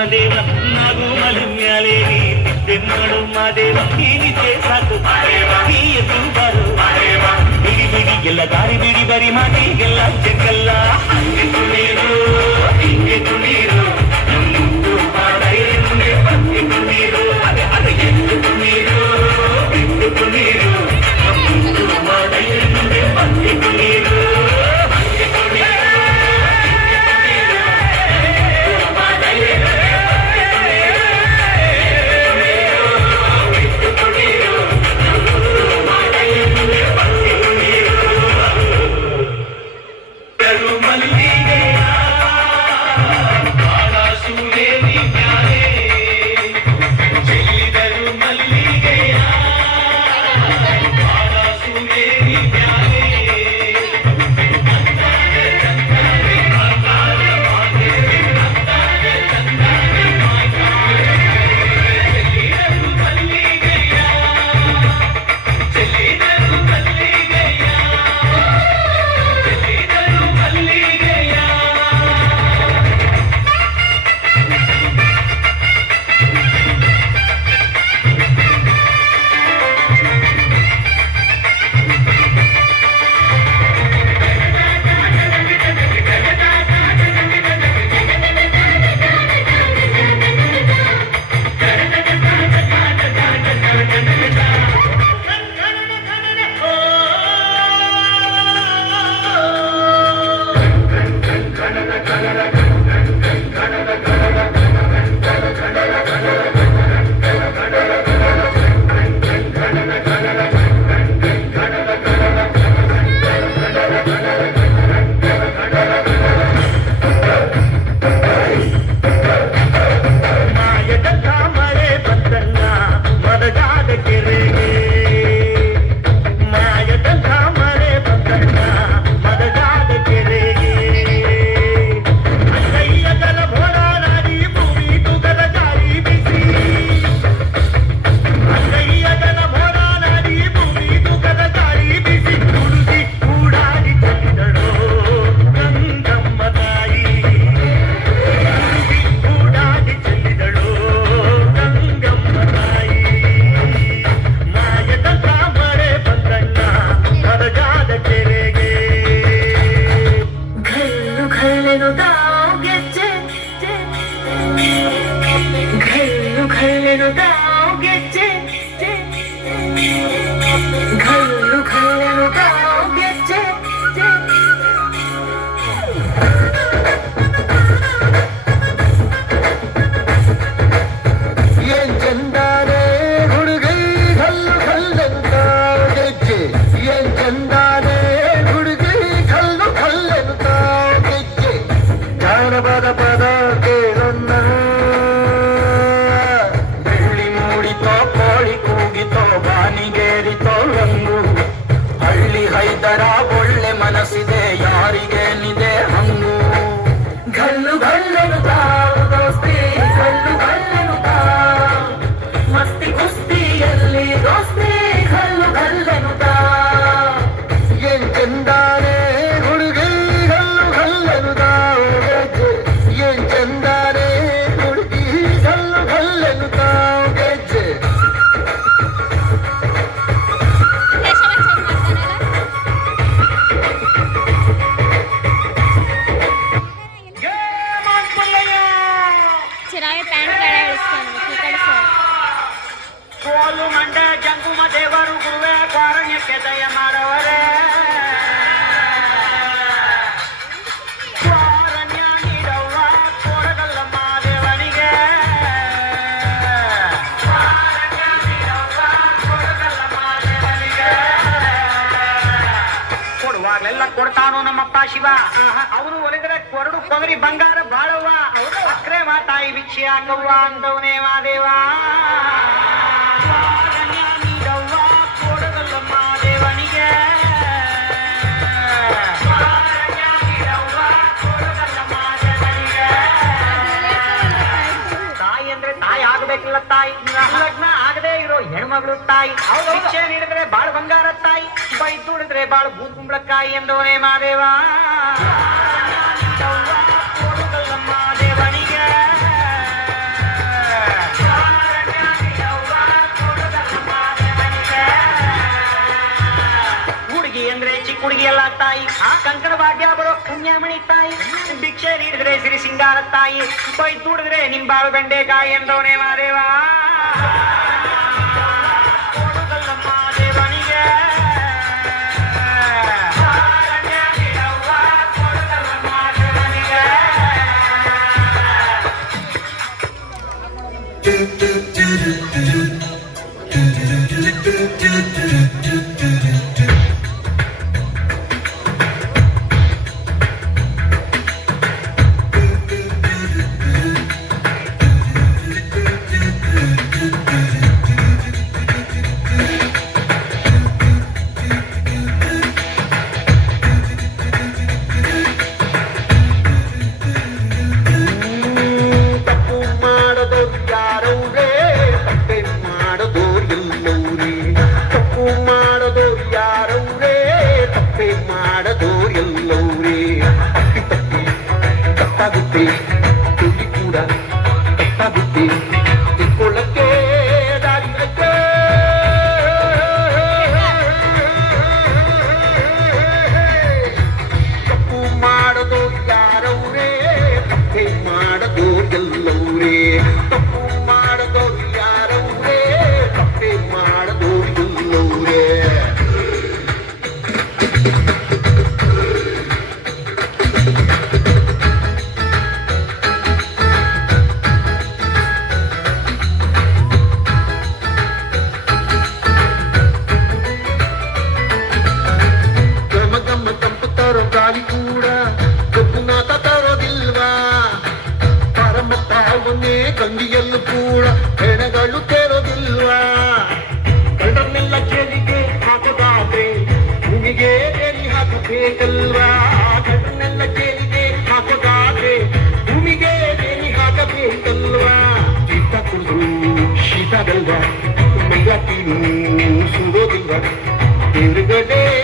ಮಾದೇವ ನಾವು ಮಲಿಮ್ಯಾಲೆ ನಿದ್ದೆ ಮಾಡು ಮಾದೇವ ಈ ನಿದ್ದೆ ಸಾಕು ಈ ಎದ್ದು ಬಾರು ಬಿಡಿ ಬಿಡಿ ಎಲ್ಲ ದಾರಿ ಬಿಡಿ ಬರಿ ಮಾತಿಗೆಲ್ಲ ಚೆಕ್ಕಲ್ಲ ಹಂಗೆ ತುಳೀರು ಹಿಂಗೆ ತುಳೀರು ನಮ್ಮದು ಮಾಡೈರೆ ಮುಂದೆ ಬಂದು ತುಳೀರು ಅದೇ ಅದೇ ಎಂದು ತುಳೀರು ಬಿಟ್ಟು ತುಳೀರು ನಮ್ಮದು ಮಾಡೈರೆ ಮುಂದೆ ಬಂದು ತುಳೀರು ಕೊಡ್ತಾನು ನಮ್ಮಪ್ಪ ಶಿವ. ಅವನು ಒಲಿದರೆ ಕೊರಡು ಕೊಗರಿ ಬಂಗಾರ ಬಾಳವ್ವ, ಅಕ್ರೆ ಮಾತಾಯಿ ಭಿಕ್ಷೆ ಹಾಕವ್ವ ಅಂದವನೇ ಮಾದೇವ. ಕೊಡಗಲ್ಲಮ್ಮ ದೇವನಿಗೆ ತಾಯಿ ಅಂದ್ರೆ ತಾಯಿ ಆಗಬೇಕಿಲ್ಲ ತಾಯಿ. ಲಗ್ನ ಆಗದೆ ಇರೋ ಹೆಣ್ಮಗಳು ತಾಯಿ. ಭಿಕ್ಷೆ ನೀಡಿದ್ರೆ ಬಾಳ ಬಂಗಾರ ತಾಯಿ, ಬೈ ದುಡಿದ್ರೆ ಬಾಳ ಭೂ ಕುಂಬಳಕಾಯಿ ಎಂದವನೇ ಮಾದೇವ. ಕೊಡಗಲ್ಲಮ್ಮ ದೇವನಿಗೆ ತಾಯಿ ಕಂಕಣ ಭಾಗ್ಯ ಬರೋ ಪುಣ್ಯಮಣಿ ತಾಯಿ ಭಿಕ್ಷೆ ನೀಡಿದ್ರೆ ಸಿರಿ ಸಿಂಗಾರ ತಾಯಿ ಬೈ ದುಡಿದ್ರೆ ನಿಂಬಾಳು ಬೆಂಡೆಕಾಯಿ ಎಂದವನೇ ಮಾದೇವಾ ದೇವನಿಗೆ ತುಳಿ ಕೂಡ ತಪ್ಪಾಗುತ್ತೆ ತಿಳ್ಕೊಳ್ಳಕ್ಕೆ ದಾರಿ ತಪ್ಪು ಮಾಡದು ಯಾರವ್ರೇ ತಪ್ಪೆ ಮಾಡದು ಎಲ್ಲವ್ರೇ ತಪ್ಪು ಮಾಡದು ಯಾರವ್ರೇ ತಪ್ಪೆ ಮಾಡದು ಎಲ್ಲವ್ರೇ ಗಾಳಿ ಕೂಡ ಕಪ್ಪುನಾಥ ತರೋದಿಲ್ವಾ ಪರಮತ್ತಾವನ್ನೇ ಗಂಗಿಯಲ್ಲೂ ಕೂಡ ಹೆಣಗಳು ತೆರೋದಿಲ್ವಾ ಗಂಡನ್ನೆಲ್ಲ ಜೇಲಿಗೆ ಹಾಕದಾದ್ರೆ ಭೂಮಿಗೆ ಬೇಲಿ ಹಾಕಬೇಕಲ್ವಾ ಗಂಡನ್ನೆಲ್ಲ ಜೇಲಿಗೆ ಹಾಕದಾದ್ರೆ ಭೂಮಿಗೆ ಬೇಲಿ ಹಾಕಬೇಕಲ್ವಾ ಶೀತ ಕುಡಿದ್ರು ಶೀತಗಲ್ವಾ ಮೈಯಾಕಿ ಸುಡೋದಿಲ್ವಾ ಎದುರುಗಡೆ